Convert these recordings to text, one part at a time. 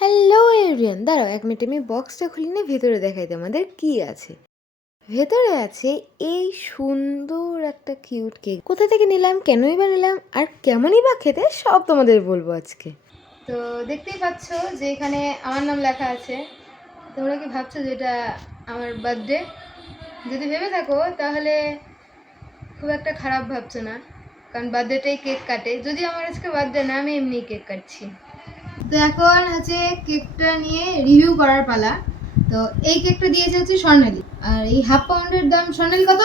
Hello everyone দাঁড়াও, এক minute আমি বক্সটা খুলি নিয়ে ভেতরে দেখাই তোমাদের কি আছে? ভেতরে আছে এই সুন্দর একটা কিউট কেক কোথা থেকে নিলাম, কেনই বা নিলাম, আর কেমনই বা খেতে, সব তোমাদের বলব আজকে। তো দেখতেই পাচ্ছ যে এখানে আমার নাম লেখা আছে। তোমরা কি ভাবছ যে এটা আমার বার্থডে যদি ভেবে থাকো, তাহলে খুব একটা খারাপ ভাবছ না। কারণ বার্থডেটাই কেক কাটে। যদি আমার আজকে বার্থডে না, আমি এমনি কেক কাটছি। তো এখন হচ্ছে কেকটা নিয়ে রিভিউ করার পালা। তো এই কেকটা দিয়েছে হচ্ছে স্বর্ণালী। আর এই হাফ পাউন্ডের দাম স্বর্ণালী কত?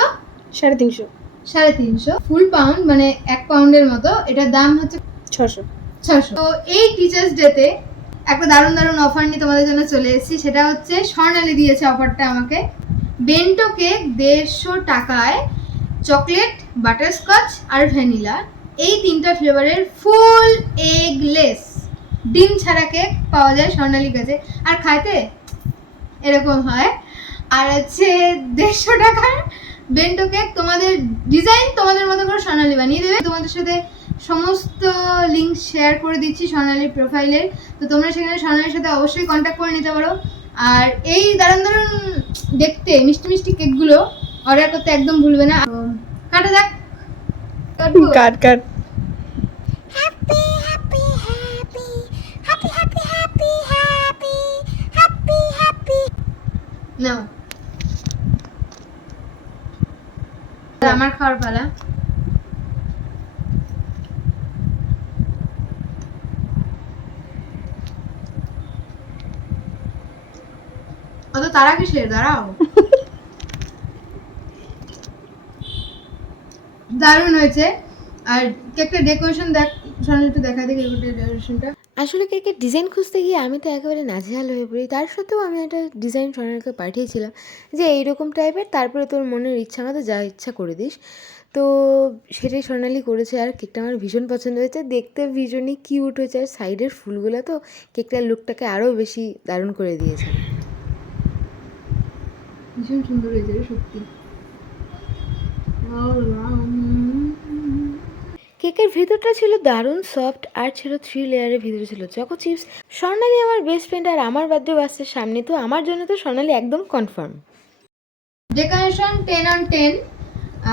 সাড়ে তিনশো। সাড়ে তিনশো। ফুল পাউন্ড মানে এক পাউন্ডের মতো। এটার দাম হচ্ছে ছশো। ছশো। তো এই টিচার্স ডেতে একটা দারুণ দারুণ অফার নিয়ে তোমাদের জন্য চলে এসেছি। সেটা হচ্ছে স্বর্ণালী দিয়েছে অফারটা আমাকে। বেন্টো কেক দেড়শো টাকায় চকলেট বাটারস্কচ আর ভ্যানিলা এই তিনটা ফ্লেভারের ফুল এগলেস ডিম ছাড়া কেক পাওয়া যায় স্বর্ণালী কাছে আর খাইতে এরকম হয়। আর হচ্ছে দেড়শো টাকার বেন্টো কেক তোমাদের ডিজাইন তোমাদের মতো করে স্বর্ণালী বানিয়ে দেবে। তোমাদের সাথে সমস্ত লিঙ্ক শেয়ার করে দিচ্ছি স্বর্ণালীর প্রোফাইলের তো তোমরা সেখানে স্বর্ণালীর সাথে অবশ্যই কন্ট্যাক্ট করে নিতে পারো। আর এই দারুণ দারুণ দেখতে মিষ্টি মিষ্টি কেকগুলো অর্ডার করতে একদম ভুলবে না। কাটা যাক। কাট কাট। নাও আমার খাওয়ার পালা। অত তারা কিসের? দাঁড়াও। দারুণ হয়েছে। আর কেকটা ডেকোরেশন দেখ সামনে একটু দেখা কেকের ডেকোরেশনটা আসলে কেকের ডিজাইন খুঁজতে গিয়ে আমি তো একেবারে নাজেহাল হয়ে পড়ি। তার সত্ত্বেও আমি একটা ডিজাইন সোনালকে পাঠিয়েছিলাম যে এইরকম টাইপের তারপরে তোর মনের ইচ্ছা মতো যা ইচ্ছা করে দিস। তো সেটাই সোনালি করেছে আর কেকটা আমার ভীষণ পছন্দ হয়েছে। দেখতে ভীষণই কিউট হয়েছে আর সাইডের ফুলগুলো তো কেকটার লুকটাকে আরও বেশি দারুণ করে দিয়েছে। ভীষণ সুন্দর হয়েছে সত্যি। কেকের ভিতরটা ছিল দারুণ সফট আর ছিল থ্রি লেয়ারের ভিতরে ছিল চকো চিপস স্বর্ণালী আমার বেস্ট ফ্রেন্ড আর আমার বার্থডে বাসছে সামনে তো আমার জন্য তো স্বর্ণালী একদম confirm decoration ten on ten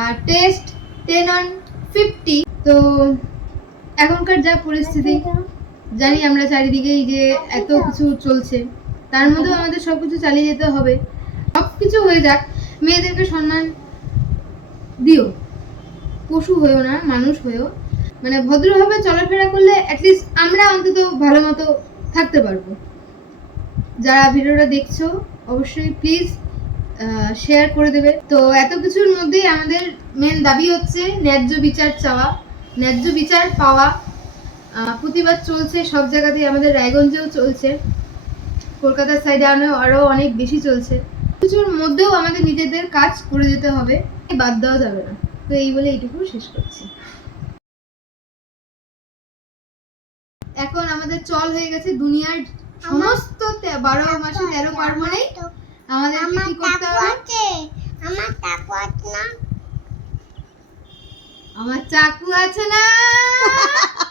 R test ten on fifty তো এখনকার যা পরিস্থিতি জানি আমরা চারিদিকেই যে এত কিছু চলছে তার মধ্যেও আমাদের সব কিছু চালিয়ে যেতে হবে। সব কিছু হয়ে যাক মেয়েদেরকে সম্মান দিও। পশু হয়েও না মানুষ হয়েও। মানে ভদ্রভাবে চলাফেরা করলে অ্যাটলিস্ট আমরা অন্তত ভালো মতো থাকতে পারব। যারা ভিডিওটা দেখছ, অবশ্যই প্লিজ শেয়ার করে দেবে। তো এত কিছুর মধ্যেই আমাদের মেন দাবি হচ্ছে ন্যায্য বিচার চাওয়া, ন্যায্য বিচার পাওয়া। প্রতিবাদ চলছে, সব জায়গাতেই আমাদের রায়গঞ্জেও চলছে। কলকাতার সাইডে আরও আরও অনেক বেশি চলছে। কিছুর মধ্যেও আমাদের নিজেদের কাজ করে যেতে হবে, বাদ দেওয়া যাবে না। তো এই বলে এইটুকু শেষ করছি। এখন আমাদের চল হয়ে গেছে দুনিয়ার সমস্ত বারো মাসে তেরো পার্বণেই আমাদের কি করতে হবে? আমার টাকু আছে না। আমার চাকু আছে না।